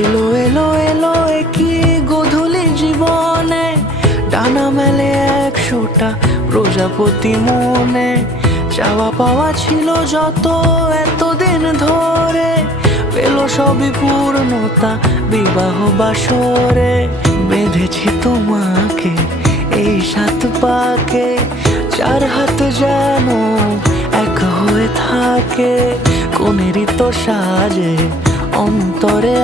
এলো এলো এলো একই গোধূলি জীবনে, ডানা মেলে 100টা প্রজাপতি মনে। চাওয়া পাওয়া ছিল যত এতদিন ধরে, পেল সবই পূর্ণতা বিবাহ বাসরে। বেঁধেছি তোমাকে এই 7 পাকে, 4 হাত যেন এক হয়ে থাকে। কোনেরই তো সাজে অন্তরে